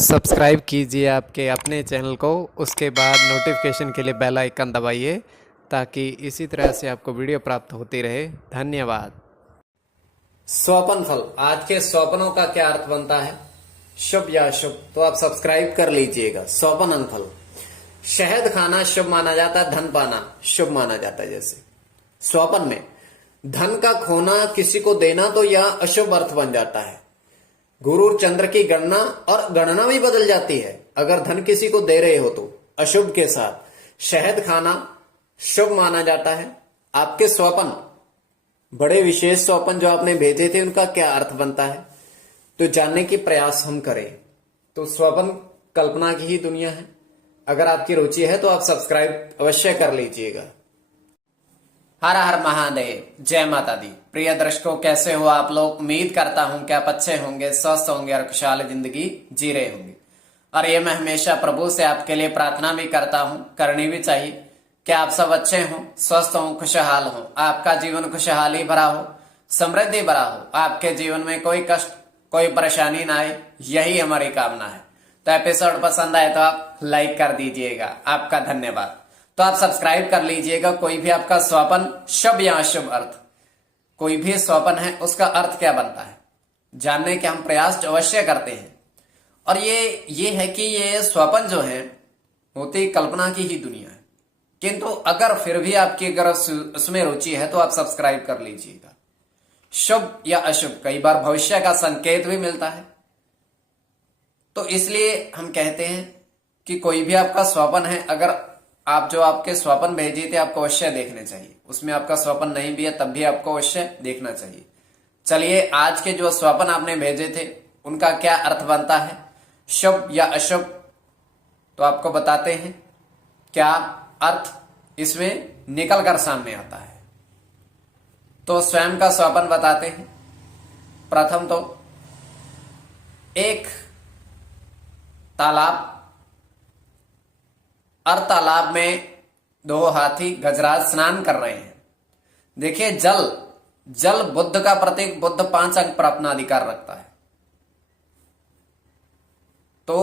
Subscribe कीजिए आपके अपने चैनल को, उसके बाद नोटिफिकेशन के लिए बेल आइकन दबाइए ताकि इसी तरह से आपको वीडियो प्राप्त होती रहे। धन्यवाद। स्वपन फल, आज के स्वप्नों का क्या अर्थ बनता है, शुभ या अशुभ, तो आप सब्सक्राइब कर लीजिएगा। स्वपन फल, शहद खाना शुभ माना जाता है, धन पाना शुभ माना जाता है। जैसे स्वपन में धन का खोना, किसी को देना, तो यह अशुभ अर्थ बन जाता है। गुरु चंद्र की गणना और गणना भी बदल जाती है। अगर धन किसी को दे रहे हो तो अशुभ के साथ शहद खाना शुभ माना जाता है। आपके स्वपन, बड़े विशेष स्वपन जो आपने भेजे थे, उनका क्या अर्थ बनता है, तो जानने की प्रयास हम करें। तो स्वपन कल्पना की ही दुनिया है। अगर आपकी रुचि है तो आप सब्सक्राइब अवश्य कर लीजिएगा। हर हर महादेव, जय माता दी। प्रिय दर्शकों, कैसे हो आप लोग? उम्मीद करता हूं कि आप अच्छे होंगे, स्वस्थ होंगे और खुशहाल जिंदगी जी रहे होंगे। और ये मैं हमेशा प्रभु से आपके लिए प्रार्थना भी करता हूं, करनी भी चाहिए, कि आप सब अच्छे हों, स्वस्थ हों, खुशहाल हों, आपका जीवन खुशहाली भरा हो, समृद्धि भरा हो, आपके जीवन में कोई कष्ट, कोई परेशानी ना आए, यही हमारी कामना है। तो एपिसोड पसंद आए तो आप लाइक कर दीजिएगा, आपका धन्यवाद। तो आप सब्सक्राइब कर लीजिएगा। कोई भी आपका स्वपन, शुभ या अशुभ अर्थ, कोई भी स्वपन है, उसका अर्थ क्या बनता है, जानने के हम प्रयास अवश्य करते हैं। और ये है कि ये स्वपन जो है, होती कल्पना की ही दुनिया है। किंतु अगर फिर भी आपकी अगर उसमें रुचि है तो आप सब्सक्राइब कर लीजिएगा। शुभ या अशुभ, कई बार भविष्य का संकेत भी मिलता है। तो इसलिए हम कहते हैं कि कोई भी आपका स्वपन है, अगर आप जो आपके स्वपन भेजे थे, आपको अवश्य देखने चाहिए। उसमें आपका स्वपन नहीं भी है तब भी आपको अवश्य देखना चाहिए। चलिए, आज के जो स्वपन आपने भेजे थे, उनका क्या अर्थ बनता है, शुभ या अशुभ, तो आपको बताते हैं क्या अर्थ इसमें निकल कर सामने आता है। तो स्वयं का स्वपन बताते हैं। प्रथम तो एक तालाब, और तालाब में दो हाथी गजराज स्नान कर रहे हैं। देखिए, जल जल बुद्ध का प्रतीक, बुद्ध 5 अंक पर अपना अधिकार रखता है। तो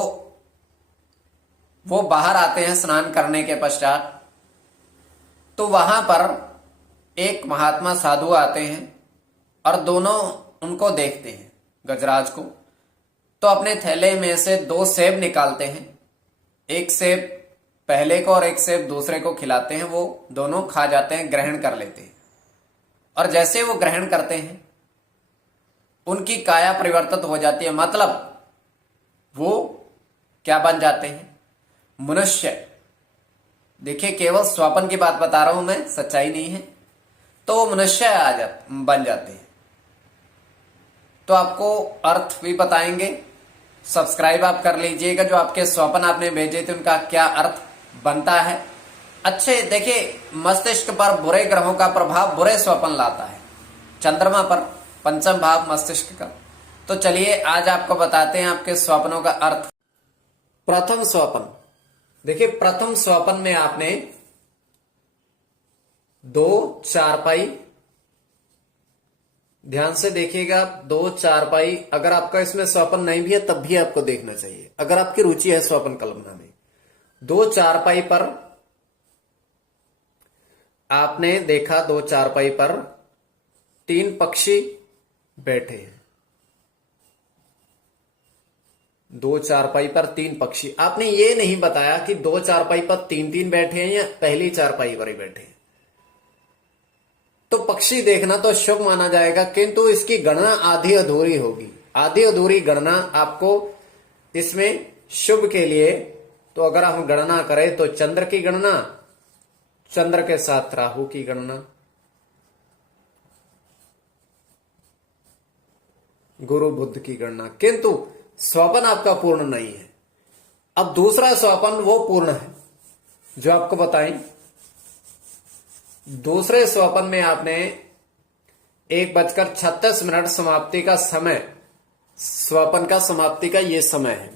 वो बाहर आते हैं स्नान करने के पश्चात, तो वहां पर एक महात्मा साधु आते हैं और दोनों उनको देखते हैं, गजराज को। तो अपने थैले में से 2 सेब निकालते हैं, एक सेब पहले को और एक सेब दूसरे को खिलाते हैं। वो दोनों खा जाते हैं, ग्रहण कर लेते हैं। और जैसे वो ग्रहण करते हैं, उनकी काया परिवर्तित हो जाती है, मतलब वो क्या बन जाते हैं, मनुष्य। देखिए, केवल स्वप्न की बात बता रहा हूं मैं, सच्चाई नहीं है। तो वो मनुष्य बन जाते हैं। तो आपको अर्थ भी बताएंगे, सब्सक्राइब आप कर लीजिएगा। जो आपके स्वप्न आपने भेजे थे, उनका क्या अर्थ बनता है। अच्छे, देखिए, मस्तिष्क पर बुरे ग्रहों का प्रभाव बुरे स्वप्न लाता है। चंद्रमा पर पंचम भाव मस्तिष्क का। तो चलिए, आज आपको बताते हैं आपके स्वप्नों का अर्थ। प्रथम स्वप्न, देखिए, प्रथम स्वप्न में आपने 2 चारपाई, ध्यान से देखिएगा, 2 चारपाई। अगर आपका इसमें स्वप्न नहीं भी है तब भी आपको देखना चाहिए, अगर आपकी रुचि है स्वप्न कल्पना में। 2 चारपाई पर आपने देखा, 2 चारपाई पर 3 पक्षी बैठे हैं। 2 चारपाई पर 3 पक्षी। आपने ये नहीं बताया कि 2 चारपाई पर 3-3 बैठे हैं या पहली चारपाई पर ही बैठे हैं। तो पक्षी देखना तो शुभ माना जाएगा, किंतु इसकी गणना आधी अधूरी होगी। आधी अधूरी गणना आपको इसमें शुभ के लिए, तो अगर हम गणना करें तो चंद्र की गणना, चंद्र के साथ राहु की गणना, गुरु बुद्ध की गणना, किंतु स्वप्न आपका पूर्ण नहीं है। अब दूसरा स्वप्न वो पूर्ण है जो आपको बताएं। दूसरे स्वप्न में आपने 1:36 समाप्ति का समय, स्वप्न का समाप्ति का ये समय है।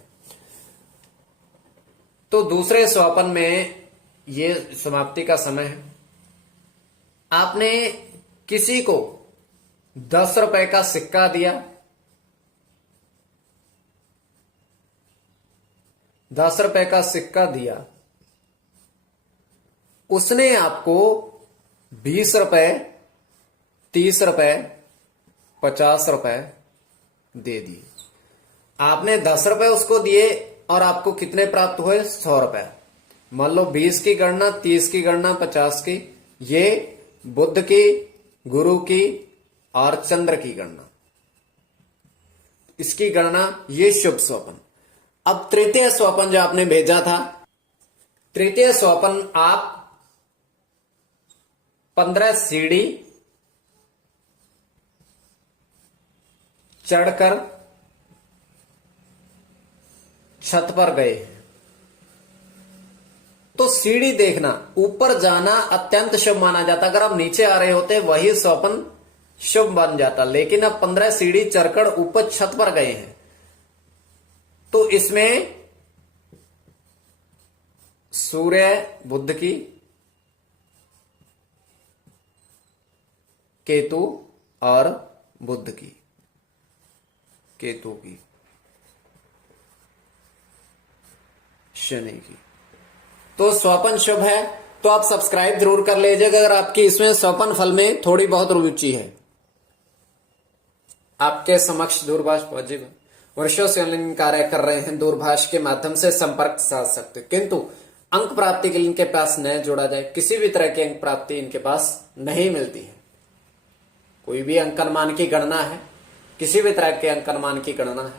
तो दूसरे स्वप्न में ये समाप्ति का समय है। आपने किसी को 10 रुपए का सिक्का दिया, 10 रुपए का सिक्का दिया, उसने आपको 20 रुपए, 30 रुपए, 50 रुपए दे दिए। आपने 10 रुपए उसको दिए और आपको कितने प्राप्त हुए? 100 रुपए। मान लो 20 की गणना, 30 की गणना, 50 की, ये बुध की, गुरु की और चंद्र की गणना, इसकी गणना, ये शुभ स्वपन। अब तृतीय स्वपन जो आपने भेजा था, तृतीय स्वपन आप 15 सीढ़ी चढ़कर छत पर गए। तो सीढ़ी देखना, ऊपर जाना अत्यंत शुभ माना जाता। अगर आप नीचे आ रहे होते वही स्वपन शुभ बन जाता, लेकिन अब 15 सीढ़ी चढ़कर ऊपर छत पर गए हैं, तो इसमें सूर्य, बुध की, केतु और बुध की, केतु की, शनि की, तो स्वपन शुभ है। तो आप सब्सक्राइब जरूर कर लीजिएगा अगर आपकी इसमें स्वपन फल में थोड़ी बहुत रुचि है। आपके समक्ष दूरभाष पहुंचेगा, वर्षों से ऑनलाइन कार्य कर रहे हैं, दूरभाष के माध्यम से संपर्क साध सकते, किंतु अंक प्राप्ति के लिए इनके पास न जोड़ा जाए, किसी भी तरह की अंक प्राप्ति इनके पास नहीं मिलती है। कोई भी अंक अनुमान की गणना है, किसी भी तरह के अंक अनुमान की गणना है,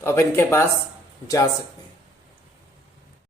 तो अब इनके पास जा सकते।